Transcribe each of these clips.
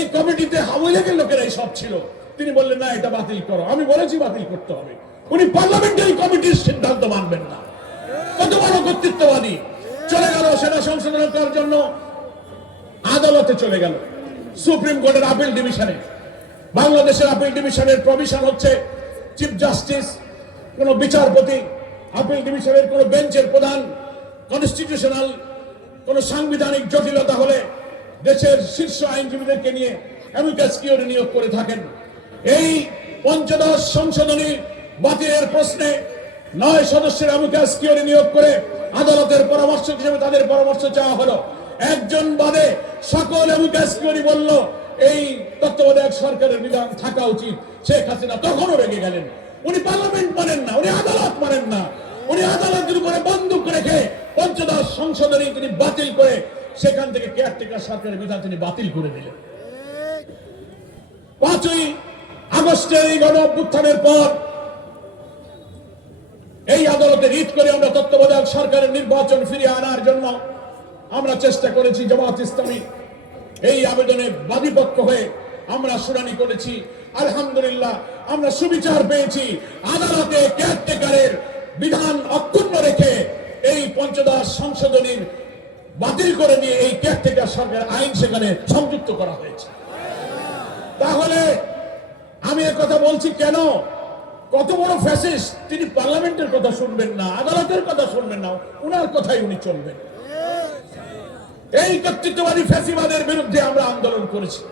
এই কমিটিতে হাওয়াই লেগের লোকেরাই সব ছিল। তিনি বললেন, না, এটা বাতিল করো। আমি বলেছি, বাতিল করতে হবে। উনি পার্লামেন্টারি কমিটির সিদ্ধান্ত মানবেন না। কত বড় কর্তৃত্ববাদী। চলে গেল সেটা সংশোধন করার জন্য। আদালতে চলে গেল। সুপ্রিম কোর্টের আপিল ডিভিশনে। বাংলাদেশের আপিল ডিভিশনের প্রভিশন হচ্ছে চিফ জাস্টিস, কোন বিচারপতি, আপিল ডিভিশনের কোন বেঞ্চের প্রধান, কনস্টিটিউশনাল, কোন সাংবিধানিক জটিলতা হলে দেশের শীর্ষ আইনজীবীদেরকে নিয়ে অ্যামিকাস কিওরে নিয়োগ করে থাকেন। এই পঞ্চদশ সংশোধনী বাতিলের প্রশ্নে নয় সদস্যের অ্যামিকাস কিওরে নিয়োগ করে আদালতের পরামর্শ হিসেবে তাদের পরামর্শ চাওয়া হলো। একজন বাদে সকল অ্যামিকাস কিওরি বলল, এই তত্ত্বাবধায়ক সরকারের বিধান থাকা উচিত। শেখ হাসিনা তখনও রেগে গেলেন। উনি পার্লামেন্ট মানেন না, উনি আদালত মানেন না। উনি আদালতের উপরে বন্দুক রেখে পঞ্চদশ সংশোধনী তিনি বাতিল করে সেখান থেকে কেয়ারটেকার সরকারের বিধান তিনি বাতিল করে দিলেন। পাঁচই আগস্টের এই গণ অভ্যুত্থানের পর এই আদালতে রিট করে আমরা তত্ত্বাবধায়ক সরকারের নির্বাচন ফিরিয়ে আনার জন্য আমরা চেষ্টা করেছি জামাত ইসলামী এই আবেদনে বাদীপক্ষ হয়ে আমরা শুনানি করেছি। আলহামদুলিল্লাহ আমরা সুবিচার পেয়েছি। আদালতে কেয়ারটেকারের বিধান অক্ষুণ্ণ রেখে এই পঞ্চদশ সংশোধনীর বাতিল করে নিয়ে এই কেয়ারটেকার সরকার আইন সেখানে সংযুক্ত করা হয়েছে। তাহলে আমি কথা বলছি কেন? কত বড় ফ্যাসিস তিনি পার্লামেন্টের কথা শুনবেন না, আদালতের কথা শুনবেন না, উনার কথাই উনি চলবেন। এই কর্তৃত্ববাদী ফ্যাসিবাদের বিরুদ্ধে আমরা আন্দোলন করেছি।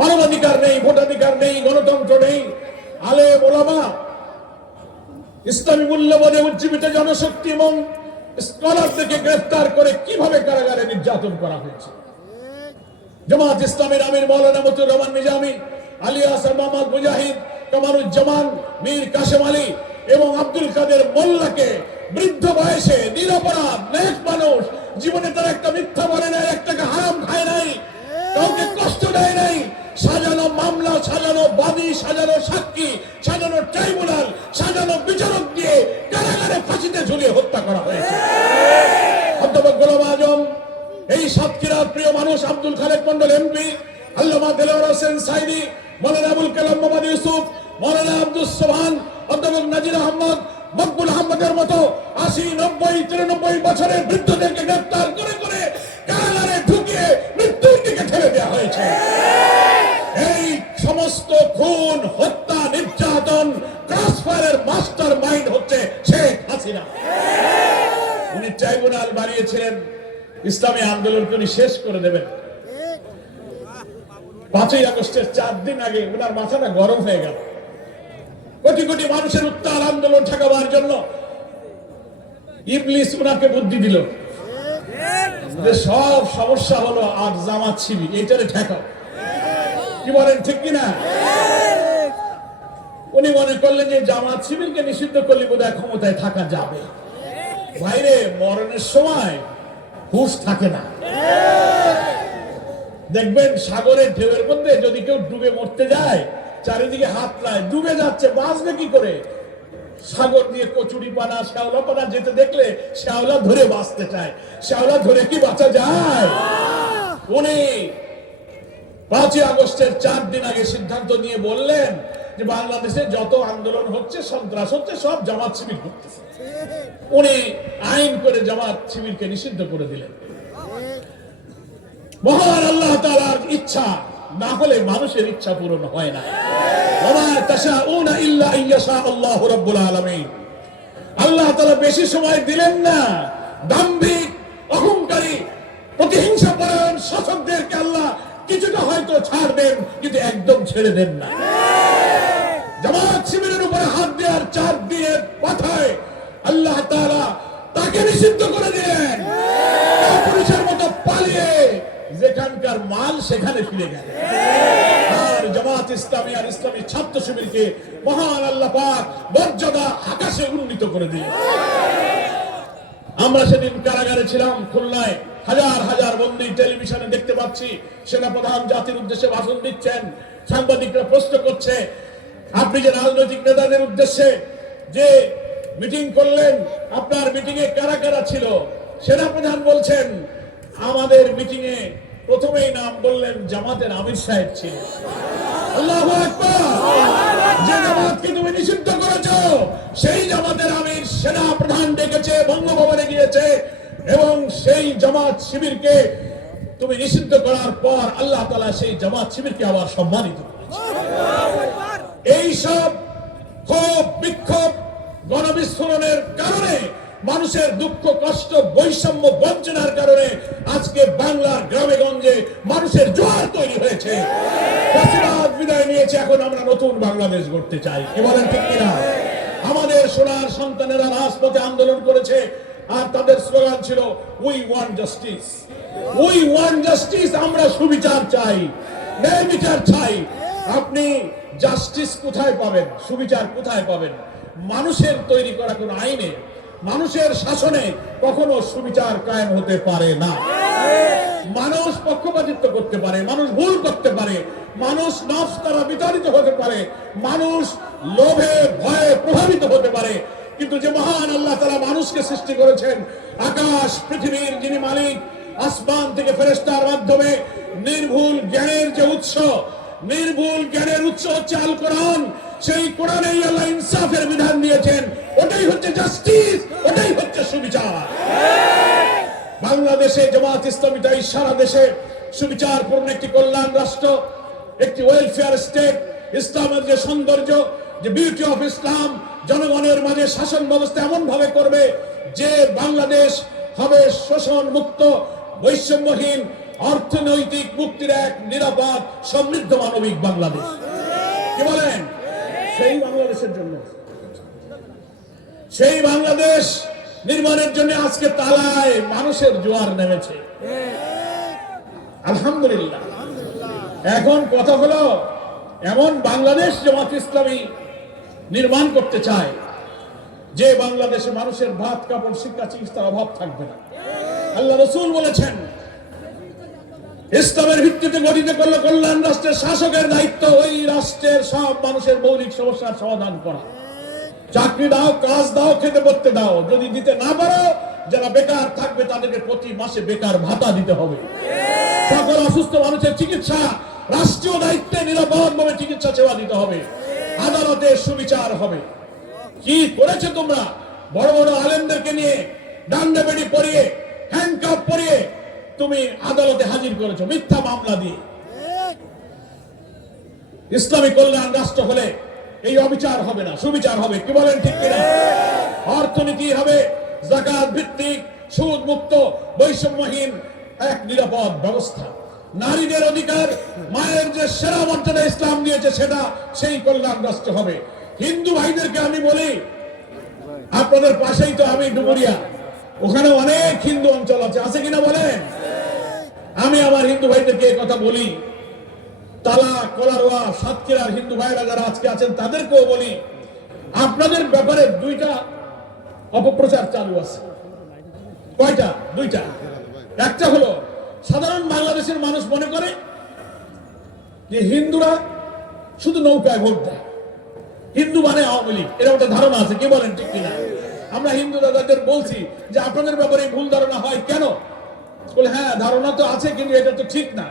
মানবাধিকার নেই, ভোটাধিকার নেই, গণতন্ত্র নেই আলে ওলামা, ইসলামী মূল্যবোধে উজ্জীবিত জনশক্তি এবং স্কলারদেরকে গ্রেফতার করে কীভাবে কারাগারে নির্যাতন করা হয়েছে? জামাত ইসলামের আমির মৌলানা মতুর রহমান নিজামী মোহাম্মদ মুজাহিদ, কামারুজ্জামান, মীর কাশেম আলী এবং আব্দুল কাদের মোল্লাকে বৃদ্ধ বয়সে, নিরপরাধ, নেক মানুষ, জীবনে তার একটা মিথ্যা বলে নাই একটা হারাম খায় নাই, কাউকে কষ্ট দেয় নাই। সাজানো মামলা, সাজানো বাদী, সাজানো সাক্ষী, সাজানো ট্রাইব্যুনাল, সাজানো বিচারক কারাগারে ফাঁসিতে ঝুলিয়ে হত্যা করা হয়েছে। এই সাতক্ষীরার প্রিয় মানুষ আব্দুল খালেক মন্ডল এমপি, আল্লামা দেলোয়ার হোসেন সাইদি, মৌলানা আবুল কালাম মোহাম্মদ ইউসুফ, মৌলানা আব্দুল সোহান, অধ্যাপক নাজির আহমদ, মকবুল আহমদের মতো আশি, নব্বই, তিরানব্বই বছরের বৃদ্ধদেরকে গ্রেফতার করে করে হাসিনা উনি ট্রাইব্যুনাল বানিয়েছিলেন, ইসলামী আন্দোলনকে উনি শেষ করে দেবেন। পাঁচই আগস্টের চার দিন আগে ওনার মাথাটা গরম হয়ে গেল। কোটি কোটি মানুষের উত্তাল আন্দোলন ঠেকাবার জন্য ইবলিস ওনাকে বুদ্ধি দিল। যে সব সমস্যা হলো আর জামাত ছিবি এইটারে ঠেকাও। কি বলেন, ঠিক কিনা? উনি মনে করলেন যে জামাত শিবিরকে নিষিদ্ধ করলে বোধহয় ক্ষমতায় থাকা যাবে। বাইরে মরণের সময় হুশ থাকে না। দেখবেন সাগরের ঢেউয়ের মধ্যে যদি কেউ ডুবে মরতে যায়, চারিদিকে হাত নাই, ডুবে যাচ্ছে, বাঁচবে কি করে? সাগর দিয়ে কচুরি পানা, শ্যাওলা পানা যেতে দেখলে শ্যাওলা ধরে বাঁচতে চায়। শ্যাওলা ধরে কি বাঁচা যায়? উনি পাঁচই আগস্টের চার দিন আগে সিদ্ধান্ত নিয়ে বললেন যে বাংলাদেশে যত আন্দোলন হচ্ছে, সন্ত্রাস হচ্ছে, সব জামাত শিবির করতেছে। উনি আইন করে জামাত শিবিরকে নিষিদ্ধ করে দিলেন। মহান আল্লাহ তাআলার ইচ্ছা না হলে মানুষের ইচ্ছা পূরণ হয় না। কিছুটা হয়তো ছাড় দেন কিন্তু একদম ছেড়ে দেন না জামাত শিবিরের উপরে হাত দেওয়ার চার দিনের মাথায় আল্লাহ তাআলা তাকে নিষিদ্ধ করে দিলেন। পুলিশের মতো পালিয়ে যেখানকার মাল সেখানে ফিরে গেল। আর জামাত ইসলামী আর ইসলামী ছাত্র শিবিরকে মহান আল্লাহ পাক মর্যাদা আকাশে উন্নীত করে দিলেন। আমরা সেদিন কারাগারে ছিলাম, খুলনায় হাজার হাজার বন্দী টেলিভিশনে দেখতে পাচ্ছি, সেনাপ্রধান জাতির উদ্দেশ্যে ভাষণ দিচ্ছেন, সাংবাদিকরা প্রশ্ন করছে আপনি যে রাজনৈতিক নেতাদের উদ্দেশ্যে যে মিটিং করলেন, আপনার মিটিং এ কারা কারা ছিল? সেনাপ্রধান বলছেন, আমাদের মিটিং এ প্রথমেই নাম বললেন জামাতের আমির সাহেব আল্লাহু যে জামাতকে তুমি নিষিদ্ধ করেছ, সেই জামাতের আমির সেনা প্রধান ডেকেছে, বঙ্গভবনে গিয়েছে এবং সেই জামাত শিবিরকে তুমি নিষিদ্ধ করার পর আল্লাহ তাআলা সেই জামাত শিবিরকে আবার সম্মানিত করেছে। এই সব ক্ষোভ, বিক্ষোভ গণবিস্ফোরণের কারণে মানুষের দুঃখ, কষ্ট, বৈষম্য বঞ্চনার কারণে আজকে বাংলার গ্রামে গঞ্জে মানুষের জোয়ার তৈরি হয়েছে। বিদায় নিয়েছে, এখন আমরা নতুন বাংলাদেশ গড়তে চাই। কি বলেন ঠিক কিনা? আমাদের সোনার সন্তানেরা রাজপথে আন্দোলন করেছে, আর তাদের স্লোগান ছিল we want justice we want justice আমরা সুবিচার চাই, ন্যায় বিচার চাই। আপনি জাস্টিস কোথায় পাবেন? সুবিচার কোথায় পাবেন? মানুষের তৈরি করা কোন আইনে, মানুষের শাসনে কখনো সুবিচার কায়েম হতে পারে না। মানুষ পক্ষপাতিত্ব করতে পারে, মানুষ ভুল করতে পারে, মানুষ নফস দ্বারা বিতাড়িত হতে পারে, মানুষ লোভে, ভয়ে প্রভাবিত হতে পারে। কিন্তু যে মহান আল্লাহ তারা মানুষকে সৃষ্টি করেছেন, আকাশ, পৃথিবীর যিনি মালিক, আসমান থেকে ফেরেস্তার মাধ্যমে নির্ভুল জ্ঞানের যে উৎস নির্ভুল জ্ঞানের উৎস হচ্ছে আল কোরআন। সেই কোরআনেই আল্লাহ ইনসাফের বিধান দিয়েছেন। ওটাই হচ্ছে জাস্টিস ওটাই হচ্ছে সুবিচার। বাংলাদেশে জামাত ইসলামীটাই সারা দেশে সুবিচারপূর্ণ একটি কল্যাণ রাষ্ট্র, একটি ওয়েলফেয়ার স্টেট ইসলামের যে সৌন্দর্য, যে বিউটি অফ ইসলাম জনগণের মাঝে শাসন ব্যবস্থা এমন ভাবে করবে যে বাংলাদেশ হবে শোষণ মুক্ত বৈষম্যহীন অর্থনৈতিক মুক্তির এক নিরাপদ সমৃদ্ধ মানবিক বাংলাদেশ। কি বলেন? সেই বাংলাদেশের জন্য। সেই বাংলাদেশ নির্মাণের জন্য আজকে তালায় মানুষের জোয়ার নেমেছে। আলহামদুলিল্লাহ। এখন কথা হলো এমন বাংলাদেশ জামাত ইসলামী নির্মাণ করতে চায় যে বাংলাদেশে মানুষের ভাত কাপড় শিক্ষা চিকিৎসার অভাব থাকবে না। আল্লাহ রসুল বলেছেন ইসলামের ভিত্তিতে গঠিত করলে কল্যাণ রাষ্ট্রের শাসকের দায়িত্ব, ওই রাষ্ট্রের সব মানুষের মৌলিক সমস্যার সমাধান করা। চাকরি দাও, কাজ দাও, খেতে পড়তে দাও। যদি দিতে না পারো, যারা বেকার থাকবে তাদেরকে প্রতি মাসে বেকার ভাতা দিতে হবে। সকল অসুস্থ মানুষের চিকিৎসা, রাষ্ট্রীয় দায়িত্বে নিরাপদ ভাবে চিকিৎসা সেবা দিতে হবে। আদালতে সুবিচার হবে। কি করেছে তোমরা? বড় বড় আলেমদেরকে নিয়ে ডান্ডা বেড়ি পরিয়ে হ্যান্ডকাপ পরিয়ে তুমি আদালতে হাজির করেছ মিথ্যা মামলা দিয়ে। ইসলামী কল্যাণ রাষ্ট্র হলে এই অবিচার হবে না, সুবিচার হবে, কি বলেন ঠিক কিনা? অর্থনীতি হবে, জাকাত ভিত্তিক সুদ মুক্ত বৈষম্যহীন, এক নিরাপদ ব্যবস্থা। নারীদের অধিকার, মায়ের যে সেরা মর্যাদা ইসলাম দিয়েছে, সেটা সেই কল্যাণ রাষ্ট্র হবে। হিন্দু ভাইদেরকে আমি বলি, আপনাদের পাশেই তো আমি ডুবুরিয়া। ওখানে অনেক হিন্দু অঞ্চল আছে আছে কিনা বলেন? আমি আমার হিন্দু ভাইদেরকে কথা বলি। তালা, কলারোয়া, সাতক্ষীরার হিন্দু ভাইরা যারা আজকে আছেন, তাদেরকেও বলি, আপনাদের ব্যাপারে দুইটা অপপ্রচার চালু আছে। কয়টা? দুইটা। একটা হলো, সাধারণ বাংলাদেশের মানুষ মনে করে যে হিন্দুরা শুধু নৌকায় ভোট দেয়। হিন্দু মানে আওয়ামী লীগ। এরকম একটা ধারণা আছে, কি বলেন ঠিক কিনা? আমরা হিন্দু দাদাদের বলছি যে আপনাদের ব্যাপারে ভুল ধারণা হয় কেন? বলে হ্যাঁ ধারণা তো আছে, কিন্তু এটা তো ঠিক না।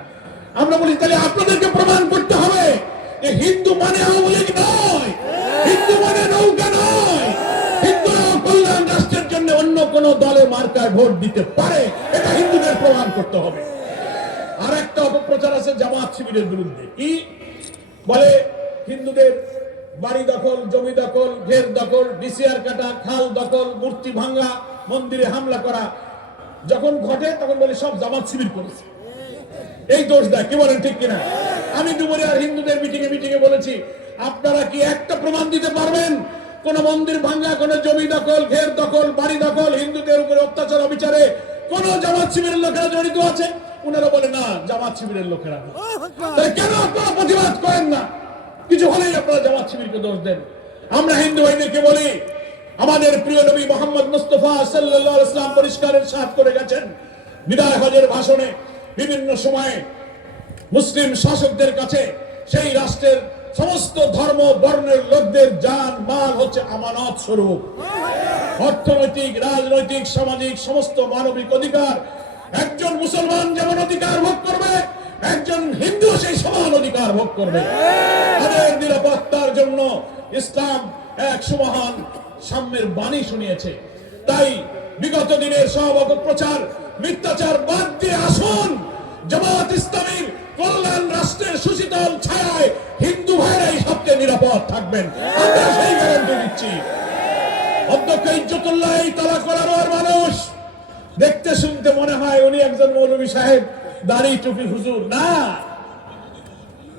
আমরা বলি, তাহলে আপনাদেরকে প্রমাণ করতে হবে যে হিন্দু মানে আওয়ামী লীগ নয়, হিন্দু মানে নৌকা নয়। হিন্দুরা কল্যাণ রাষ্ট্রের জন্য অন্য কোন দলে মার্কায় ভোট দিতে পারে, এটা হিন্দুদের প্রমাণ করতে হবে। আর একটা অপপ্রচার আছে জামাত শিবিরের বিরুদ্ধে। কি? বলে, হিন্দুদের বাড়ি দখল, জমি দখল, ঘের দখল, ডিসিআর কাটা, খাল দখল, মূর্তি ভাঙ্গা মন্দিরে হামলা করা যখন ঘটে, তখন বলে, সব জামাত শিবির করেছে। এই দোষ দেয়, কি বলেন ঠিক কিনা? আমি দুপুরে হিন্দুদের মিটিং এ মিটিং এ বলেছি, আপনারা কি একটা প্রমাণ দিতে পারবেন? কোন মন্দির ভাঙ্গা কোন জমি দখল, ঘের দখল, বাড়ি দখল, হিন্দুদের উপরে অত্যাচার, অবিচারে কোন জামাত শিবিরের লোকেরা জড়িত আছে? ওনারা বলে, না, জামাত শিবিরের লোকেরা কেন আপনারা প্রতিবাদ করেন না? কিছু হলেই আপনারা জামাত শিবিরকে দোষ দেন। আমরা হিন্দু ভাইদেরকে বলি আমাদের প্রিয় নবী মোহাম্মদ মুস্তফা সাল্লাল্লাহু ইসলাম পরিষ্কারের সাথ করে গেছেন। বিদায় হজের ভাষণে বিভিন্ন সময়ে মুসলিম শাসকদের কাছে সেই রাষ্ট্রের সমস্ত ধর্ম, বর্ণের লোকদের জান, মাল হচ্ছে আমানত স্বরূপ। অর্থনৈতিক, রাজনৈতিক, সামাজিক সমস্ত মানবিক অধিকার একজন মুসলমান যেমন অধিকার ভোগ করবে, একজন হিন্দু সেই সমান অধিকার ভোগ করবে। তাদের নিরাপত্তার জন্য ইসলাম এক সুমহান সাম্যের বাণী শুনিয়েছে। তাই বিগত দিনের সব অপপ্রচার, মিথ্যাচার বাদ দিয়ে আসুন। জামাত ইসলামীর কল্যাণ রাষ্ট্রের সুশীতল ছায়ায় হিন্দু ভাইরাই সবচেয়ে নিরাপদ থাকবেন। আমরা সেই গ্যারান্টি দিচ্ছি। অধ্যক্ষ ইজ্জতুল্লাহ তালা করার মানুষ। দেখতে শুনতে মনে হয় উনি একজন মৌলভী সাহেব, দাড়ি টুপি হুজুর। না।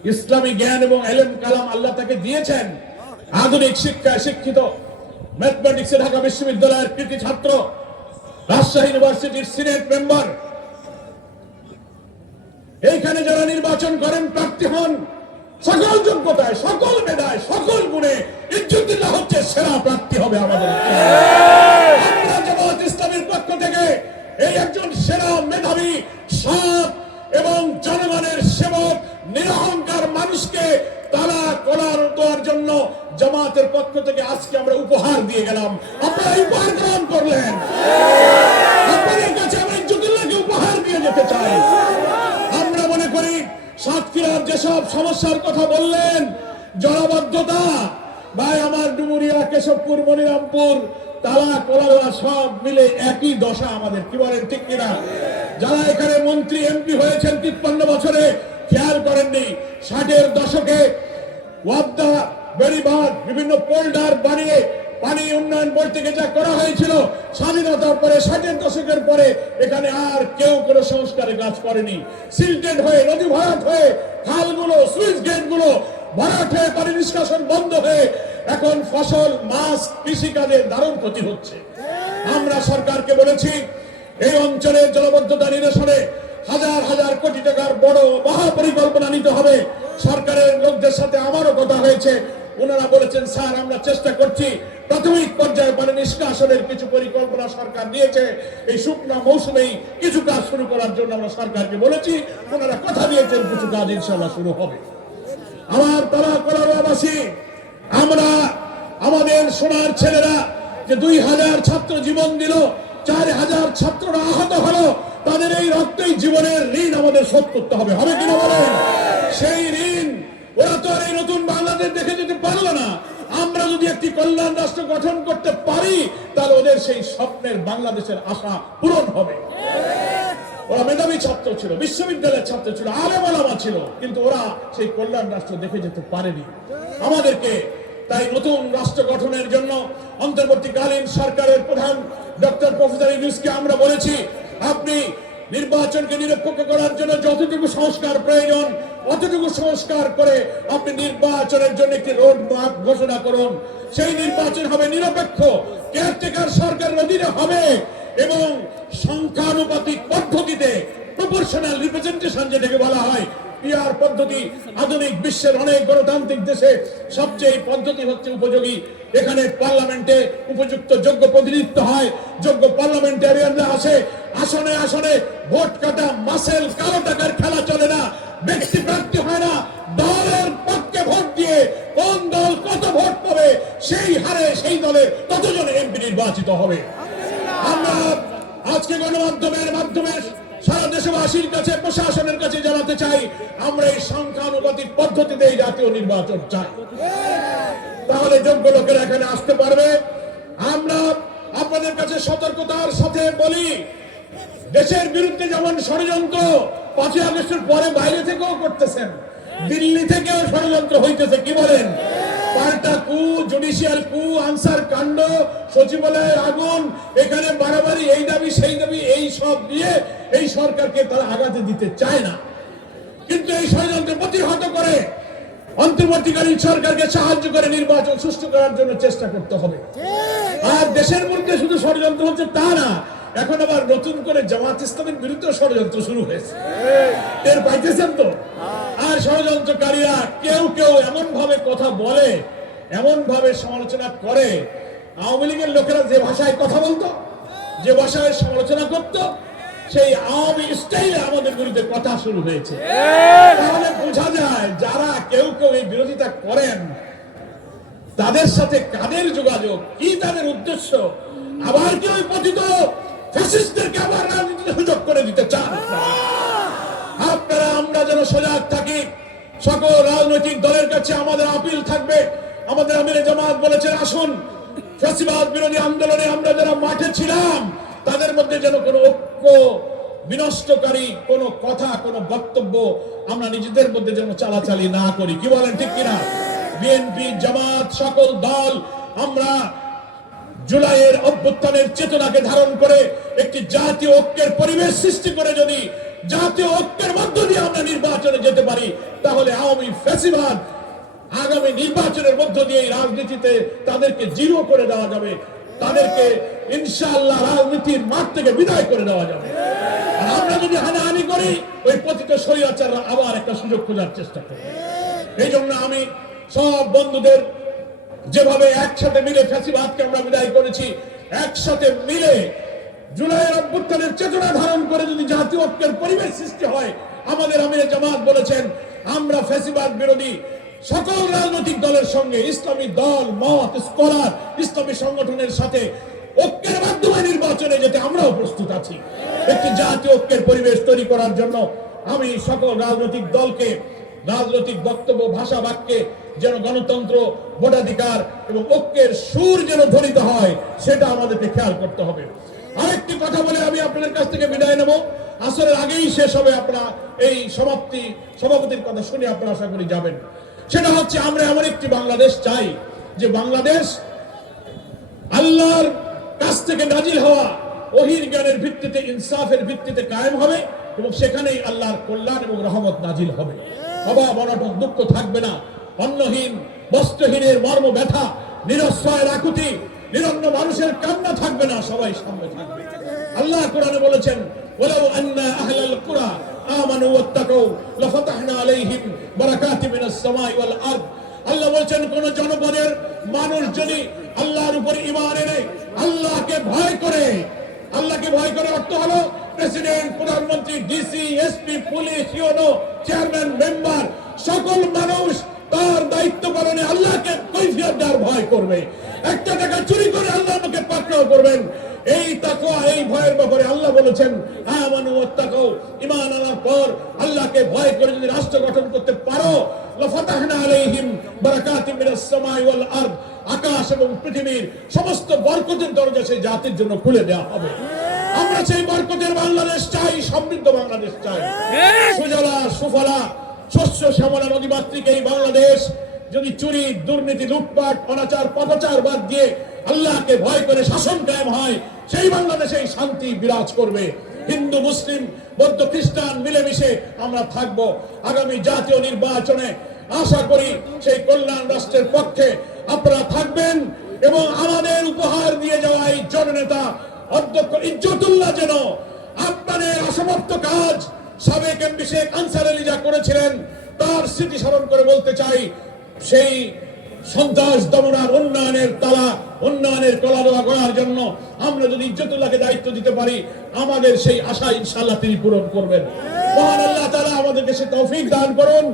ইসলামী জ্ঞান এবং এলেম কালাম আল্লাহ তাকে দিয়েছেন। আধুনিক শিক্ষায় শিক্ষিত। ম্যাথমেটিক্সে ঢাকা বিশ্ববিদ্যালয়ের কৃতি ছাত্র, রাজশাহী ইউনিভার্সিটির সিনেট মেম্বার। এইখানে যারা নির্বাচন করেন, প্রার্থী হন, সকল যোগ্যতায়, সকল মেধায়, সকল গুণে ইজ্জুদ্দিল্লাহ হচ্ছে, সেরা প্রার্থী হবে আমাদের। জামাত ইসলামের পক্ষ থেকে এই একজন সেরা মেধাবী সৎ এবং জনগণের সেবক নিরহংকার মানুষকে তারা কলার দেওয়ার জন্য জামাতের পক্ষ থেকে আজকে আমরা উপহার দিয়ে গেলাম। আপনারা উপহার গ্রহণ করলেন। আপনাদের কাছে আমরা উপহার দিয়ে যেতে চাই। আমরা মনে করি, সাতক্ষীরার যেসব সমস্যার কথা বললেন, জলাবদ্ধতা, ভাই আমার ডুমুরিয়া, কেশবপুর, মনিরামপুর, তালা সব মিলে একই দশা আমাদের। কি বলেন, ঠিক কিনা? যারা এখানে মন্ত্রী, এমপি হয়েছেন তিপ্পান্ন বছরে খেয়াল করেননি। ষাটের দশকে ওয়াবদা বেড়িবাঁধ বিভিন্ন পোল্ডার বানিয়ে পানি উন্নয়ন বোর্ড থেকে যা করা হয়েছিল স্বাধীনতার পরে, ষাটের দশকের পরে, এখানে আর কেউ কোনো সংস্কারের কাজ করেনি। সিলটেড হয়ে নদী ভরাট হয়ে, খালগুলো, সুইচ গেটগুলো ভরাট হয়ে, পানি নিষ্কাশন বন্ধ হয়ে, এখন ফসল, মাছ কৃষিকাজের দারুণ ক্ষতি হচ্ছে। আমরা সরকারকে বলেছি, এই অঞ্চলের জলবদ্ধতা নিরসনে হাজার হাজার কোটি টাকার বড় মহাপরিকল্পনা নিতে হবে। সরকারের লোকদের সাথে আমারও কথা হয়েছে। ওনারা বলেছেন, স্যার, আমরা চেষ্টা করছি। প্রাথমিক পর্যায়ে পানি নিষ্কাশনের কিছু পরিকল্পনা সরকার নিয়েছে এই শুকনা মৌসুমেই কিছু কাজ শুরু করার জন্য আমরা সরকারকে বলেছি। ওনারা কথা দিয়েছেন, কিছু কাজ ইনশাল্লাহ শুরু হবে। আমার তারা কলারবাসী, আমরা, আমাদের সোনার ছেলেরা যে দুই হাজার ছাত্র জীবন দিল, চার হাজার ছাত্ররা আহত হলো তাদের এই রক্তই জীবনের ঋণ আমাদের শোধ করতে হবে। হবে কিনা বলেন? সেই ঋণ ওরা তো আর এই নতুন বাংলাদেশ দেখে যেতে পারল না। আমরা যদি একটি কল্যাণ রাষ্ট্র গঠন করতে পারি, তাহলে ওদের সেই স্বপ্নের বাংলাদেশের আশা পূরণ হবে। ওরা মেধাবী ছাত্র ছিল, বিশ্ববিদ্যালয়ের ছাত্র ছিল, আলেম আলামা ছিল, কিন্তু ওরা সেই কল্যাণ রাষ্ট্র দেখে যেতে পারেনি। আমাদেরকে তাই নতুন রাষ্ট্র গঠনের জন্য অন্তর্বর্তীকালীন সরকারের প্রধান ডক্টর প্রফেসর ইউনুসকে আমরা বলেছি আপনি নির্বাচনকে নিরপেক্ষ করার জন্য যতটুকু সংস্কার প্রয়োজন, অতটুকু সংস্কার করে আপনি নির্বাচনের জন্য একটি রোড ম্যাপ ঘোষণা করুন। সেই নির্বাচন হবে নিরপেক্ষ। কেয়ারটেকার সরকারের অধীনে হবে এবং সংখ্যানুপাতিক পদ্ধতিতে প্রপোর্শনাল রিপ্রেজেন্টেশন যেটাকে বলা হয় পিআর পদ্ধতি আধুনিক বিশ্বের অনেক গণতান্ত্রিক দেশে সবচেয়ে পদ্ধতি হচ্ছে উপযোগী। এখানে পার্লামেন্টে উপযুক্ত যোগ্য প্রতিনিধিত্ব হয়, যোগ্য পার্লামেন্টারিয়ানরা আসে, আসনে আসনে ভোট কাটা, মাসেল কালো টাকার খেলা চলে না, ব্যক্তি প্রার্থী হয় না, দলের পক্ষে ভোট দিয়ে কোন দল কত ভোট পাবে, সেই হারে সেই দলে ততজন এমপি নির্বাচিত হবে। আমরা আজকে গণমাধ্যমের মাধ্যমে সারা দেশবাসীর কাছে, প্রশাসনের কাছে জানাতে চাই, আমরা এই সংখ্যানুপাতিক পদ্ধতিতে এই জাতীয় নির্বাচন চাই। তাহলে যোগ্য লোকেরা এখানে আসতে পারবে। আমরা আপনাদের কাছে সতর্কতার সাথে বলি, দেশের বিরুদ্ধে যেমন ষড়যন্ত্র পাঁচই আগস্টের পরে বাইরে থেকেও করতেছেন, দিল্লি থেকেও ষড়যন্ত্র হইতেছে, কি বলেন? পাল্টা কু জুডিশিয়াল কু আনসার কাণ্ড, সচিবালয়ের আগুন, এখানে বাড়াবাড়ি, এই দাবি, সেই দাবি, এই সব দিয়ে এই সরকারকে তারা আগাতে দিতে চায় না। কিন্তু এই প্রতিহত করে অন্তর্বর্তীকালীন সরকারকে সাহায্য করে নির্বাচন সুষ্ঠু করার জন্য চেষ্টা করতে হবে। আর দেশের মধ্যে শুধু ষড়যন্ত্র হচ্ছে তা না, এখন আবার নতুন করে জামাত ইসলামের বিরুদ্ধে ষড়যন্ত্র শুরু হয়েছে। টের পাইতেছেন তো? আর ষড়যন্ত্রকারীরা কেউ কেউ এমন ভাবে কথা বলে এমন ভাবে সমালোচনা করে। আওয়ামী লীগের লোকেরা যে ভাষায় কথা বলতো, যে ভাষায় সমালোচনা করত, সেই আওয়ামী স্টাইলে আমাদের বিরুদ্ধে কথা শুরু হয়েছে। তাহলে বোঝা যায় যারা কেউ কেউ এই বিরোধিতা করেন, তাদের সাথে কাদের যোগাযোগ, কি তাদের উদ্দেশ্য? আবার কেউ পতিত ফ্যাসিস্টদেরকে আবার রাজনীতিতে সুযোগ করে দিতে চান? আপনারা। আমরা যেন সজাগ থাকি। সকল রাজনৈতিক দলের কাছে আমাদের আপিল থাকবে। আমাদের আমির জামাত বলেছেন, আসুন, ফ্যাসিবাদ বিরোধী আন্দোলনে আমরা যারা মাঠে ছিলাম, তাদের মধ্যে যেন কোনো ঐক্য বিনষ্টকারী কোনো কথা, কোনো বক্তব্য আমরা নিজেদের মধ্যে যেন চালাচালি না করি। কি বলেন, ঠিক কিনা? বিএনপি, জামাত, সকল দল আমরা জুলাইয়ের অভ্যুত্থানের চেতনাকে ধারণ করে একটি জাতীয় ঐক্যের পরিবেশ সৃষ্টি করে যদি জাতীয় ঐক্যের মধ্য দিয়ে আমরা নির্বাচনে যেতে পারি, তাহলে আওয়ামী ফ্যাসিবাদ আগামী নির্বাচনের মধ্য দিয়ে এই রাজনীতিতে তাদেরকে জিরো করে দেওয়া যাবে। তাদেরকে ইনশাআল্লাহ রাজনীতির মাঠ থেকে বিদায় করে দেওয়া যাবে। আর আমরা যদি হানাহানি করি, ওই পতিত স্বৈরাচাররা আবার একটা সুযোগ খোঁজার চেষ্টা করবে। এই জন্য আমি সব বন্ধুদের যেভাবে একসাথে মিলে ফ্যাসিবাদকে আমরা বিদায় করেছি, একসাথে মিলে জুলাইয়ের অভ্যুত্থানের চেতনা ধারণ করে যদি জাতীয় ঐক্যের পরিবেশ সৃষ্টি হয়, আমাদের আমির জামাত বলেছেন, আমরা ফ্যাসিবাদ বিরোধী সকল রাজনৈতিক দলের সঙ্গে ইসলামী দল, মত, স্কলার, ইসলামী সংগঠনের সাথে ঐক্যের মাধ্যমে নির্বাচনে যেতে আমরাও প্রস্তুত আছি। একটি জাতীয় ঐক্যের পরিবেশ তৈরি করার জন্য আমি সকল রাজনৈতিক দলকে, রাজনৈতিক বক্তব্য, ভাষা, বাক্যে যেন গণতন্ত্র, ভোটাধিকার এবং ঐক্যের সুর যেন ধ্বনিত হয়, সেটা আমাদেরকে খেয়াল করতে হবে। আরেকটি কথা বলে আমি আপনাদের কাছ থেকে বিদায় নেব। আসরের আগেই শেষ হবে আপনারা এই সমাপ্তি, সভাপতির কথা শুনে আপনারা আশা করি যাবেন। সেটা হচ্ছে আমরা এমন একটি বাংলাদেশ চাই, যে বাংলাদেশ আল্লাহর কাছ থেকে নাজিল হওয়া ওহির জ্ঞানের ভিত্তিতে, ইনসাফের ভিত্তিতে কায়েম হবে এবং সেখানেই আল্লাহর কল্যাণ এবং রহমত নাজিল হবে। অভাব অনটন দুঃখ থাকবে না। অন্নহীন, বস্ত্রহীনের মর্ম ব্যথা নিরশ্রয়ের আকুতি নিরন্ন মানুষের কান্না থাকবে না, সবাই সামনে থাকবে। আল্লাহ কোরআনে বলেছেন আল্লাহ কোন জনপদের মানুষ যদি আল্লাহর উপর এনে আল্লাহকে ভয় করে, আল্লাহকে ভয় করে অর্থ হলো, প্রেসিডেন্ট, প্রধানমন্ত্রী, DC, SP, police, UNO, chairman, member, সকল মানুষ তার দায়িত্ব পালনে আল্লাহকে কৈফিয়ত দেওয়ার ভয় করবে। একটা টাকা চুরি করে আল্লাহ আমাকে পাকড়াও করবেন। এই তাকওয়া এই ভয়ের ব্যাপারে আল্লাহ বলেছেন আমানু ঈমান আনার পর আল্লাহকে ভয় করে যদি রাষ্ট্র গঠন করতে পারো লাফাতাহনা আলাইহিম বারাকাতিম মিনাস সামাই ওয়াল আরদ। আকাশ এবং পৃথিবীর সমস্ত বরকতের দরজা সেই জাতির জন্য খুলে দেওয়া হবে। আমরা সেই বরকতের বাংলাদেশ চাই সমৃদ্ধ বাংলাদেশ চাই। সুজলা সুফলা শস্য শ্যামলা নদীমাতৃক এই বাংলাদেশ যদি চুরি, দুর্নীতি, লুটপাট, অনাচার পদাচার বাদ দিয়ে আল্লাহকে ভয় করে শাসন কায়েম হয়, সেই বাংলাদেশে শান্তি বিরাজ করবে। হিন্দু, মুসলিম, বৌদ্ধ, খ্রিস্টান মিলেমিশে আমরা থাকব। আগামী জাতীয় নির্বাচনে আশা করি সেই কল্যাণ রাষ্ট্রের পক্ষে আপনারা থাকবেন এবং আমাদের উপহার দিয়ে যাওয়া এই জননেতা অধ্যক্ষ ইজ্জতুল্লাহ যেন আপনাদের অসমাপ্ত কাজ সাবেক এমপি শেখ আনসার আলী যা করেছিলেন, তার স্মৃতি স্মরণ করে বলতে চাই সেই সন্ত্রাস দমনার উন্নয়নের তালা, উন্নয়নের কলা দেওয়া করার জন্য আমরা যদি ইজ্জতুল্লাহকে দায়িত্ব দিতে পারি, আমাদের সেই আশা ইনশাল্লাহ তিনি পূরণ করবেন। মহান আল্লাহ তারা আমাদেরকে সে তৌফিক দান করুন।